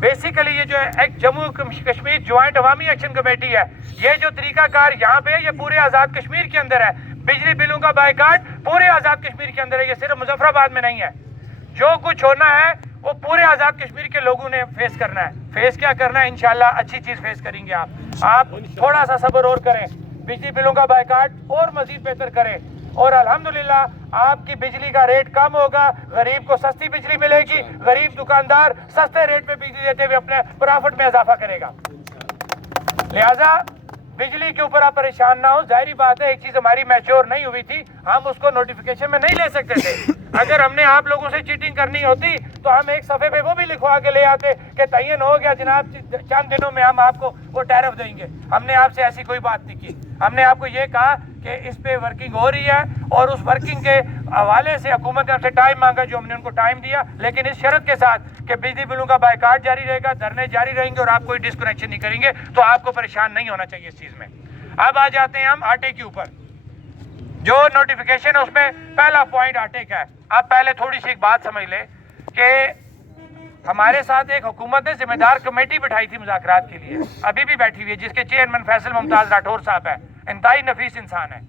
Basically یہ جو ہے ایک جموں کشمیر جوائنٹ عوامی ایکشن کمیٹی ہے، یہ جو طریقہ کار یہاں پہ یہ پورے آزاد کشمیر کے اندر ہے. بجلی بلوں کا بائیکاٹ پورے آزاد کشمیر کے اندر ہے، یہ صرف مظفر آباد میں نہیں ہے. جو کچھ ہونا ہے وہ پورے آزاد کشمیر کے لوگوں نے فیس کرنا ہے. فیس کیا کرنا ہے؟ انشاءاللہ اچھی چیز فیس کریں گے. آپ تھوڑا سا صبر اور کریں، بجلی بلوں کا بائیکاٹ اور مزید بہتر کریں، اور الحمدللہ آپ کی بجلی کا ریٹ کم ہوگا، غریب کو سستی بجلی ملے گی، غریب دکاندار سستے ریٹ پہ بجلی دیتے ہوئے اپنے پرافٹ میں اضافہ کرے گا. لہذا بجلی کے اوپر آپ پریشان نہ ہو. ظاہری بات ہے ایک چیز ہماری میچور نہیں ہوئی تھی، ہم اس کو نوٹیفیکیشن میں نہیں لے سکتے تھے. اگر ہم نے آپ لوگوں سے چیٹنگ کرنی ہوتی تو ہم ایک صفحے پہ وہ بھی لکھوا کے لے آتے کہ تعین ہو گیا جناب، چند دنوں میں ہم آپ کو وہ ٹیرف دیں گے. ہم نے آپ سے ایسی کوئی بات نہیں کی. ہم نے آپ کو یہ کہا کہ اس پہ ورکنگ ہو رہی ہے، اور اس ورکنگ کے حوالے سے حکومت نے ہم سے ٹائم مانگا، جو ہم نے ان کو ٹائم دیا، لیکن اس شرط کے ساتھ کہ بجلی بلوں کا بائیکاٹ جاری رہے گا، دھرنے جاری رہیں گے، اور آپ کوئی ڈسکنیکشن نہیں کریں گے. تو آپ کو پریشان نہیں ہونا چاہیے اس چیز میں. اب آ جاتے ہیں ہم آٹے کے اوپر. جو نوٹیفیکیشن ہے اس میں پہلا پوائنٹ آٹے کا ہے. آپ پہلے تھوڑی سی ایک بات سمجھ لیں کہ ہمارے ساتھ ایک حکومت نے ذمہ دار کمیٹی بٹھائی تھی مذاکرات کے لیے، ابھی بھی بیٹھی ہوئی ہے، جس کے چیئرمین فیصل ممتاز راٹھور صاحب ہے. انتہائی نفیس انسان ہے.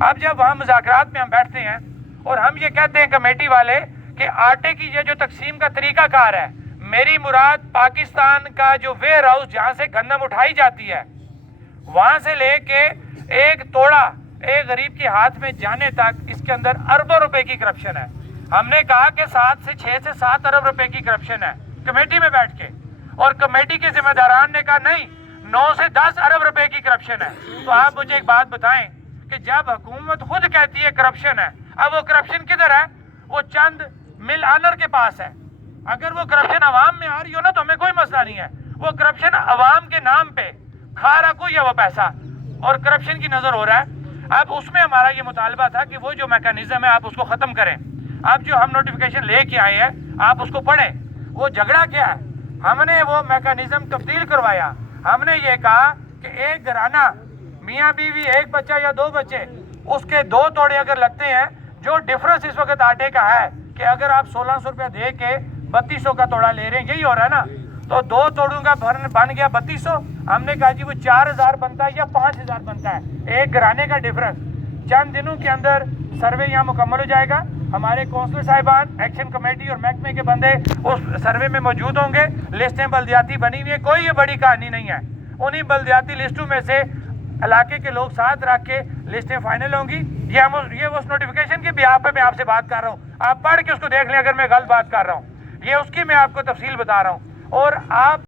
اب جب وہاں مذاکرات میں ہم بیٹھتے ہیں اور ہم یہ کہتے ہیں کمیٹی والے کہ آٹے کی یہ جو تقسیم کا طریقہ کار ہے، میری مراد پاکستان کا جو ویئر ہاؤس جہاں سے گندم اٹھائی جاتی ہے وہاں سے لے کے ایک توڑا ایک غریب کے ہاتھ میں جانے تک، اس کے اندر اربوں روپے کی کرپشن ہے. ہم نے کہا کہ 6 سے 7 ارب روپے کی کرپشن ہے کمیٹی میں بیٹھ کے، اور کمیٹی کے ذمہ داران نے کہا نہیں، 9 سے 10 ارب روپے کی کرپشن ہے. تو آپ مجھے ایک بات بتائیں کہ جب حکومت خود کہتی ہے کرپشن ہے، اب وہ کرپشن کدھر ہے؟ وہ چند مل آنر کے پاس ہے. اگر وہ کرپشن عوام میں آ رہی ہو نا تو ہمیں کوئی مسئلہ نہیں ہے. وہ کرپشن عوام کے نام پہ کھا رہا کوئی ہے وہ پیسہ، اور کرپشن کی نظر ہو رہا ہے. اب اس میں ہمارا یہ مطالبہ تھا کہ وہ جو میکانزم ہے آپ اس کو ختم کریں. اب جو ہم نوٹیفیکیشن لے کے آئے ہیں آپ اس کو پڑھیں. وہ جھگڑا کیا ہے؟ ہم نے وہ میکانزم تبدیل کروایا. ہم نے یہ کہا کہ ایک گھرانہ میاں بیوی، ایک بچہ یا 2 بچے، اس کے 2 توڑے اگر لگتے ہیں، جو ڈفرنس اس وقت آٹے کا ہے کہ اگر آپ 1600 روپے دے کے 3200 کا توڑا لے رہے ہیں، یہی ہو رہا ہے نا، تو 2 توڑوں کا بن گیا 3200. ہم نے کہا جی وہ 4000 بنتا ہے یا 5000 بنتا ہے، ایک گھرانے کا ڈفرنس. چند دنوں کے اندر سروے یہاں مکمل ہو جائے گا. ہمارے کونسلر صاحبان، ایکشن کمیٹی اور محکمے کے بندے اس سروے میں موجود ہوں گے. لسٹیں بلدیاتی بنی ہوئی ہیں، کوئی یہ بڑی کہانی نہیں ہے. انہی بلدیاتی لسٹوں میں سے علاقے کے لوگ ساتھ رکھ کے لسٹیں فائنل ہوں گی. یہ اس نوٹیفیکیشن کے بھی آپ میں آپ سے بات کر رہا ہوں، آپ پڑھ کے اس کو دیکھ لیں اگر میں غلط بات کر رہا ہوں. یہ اس کی میں آپ کو تفصیل بتا رہا ہوں. اور آپ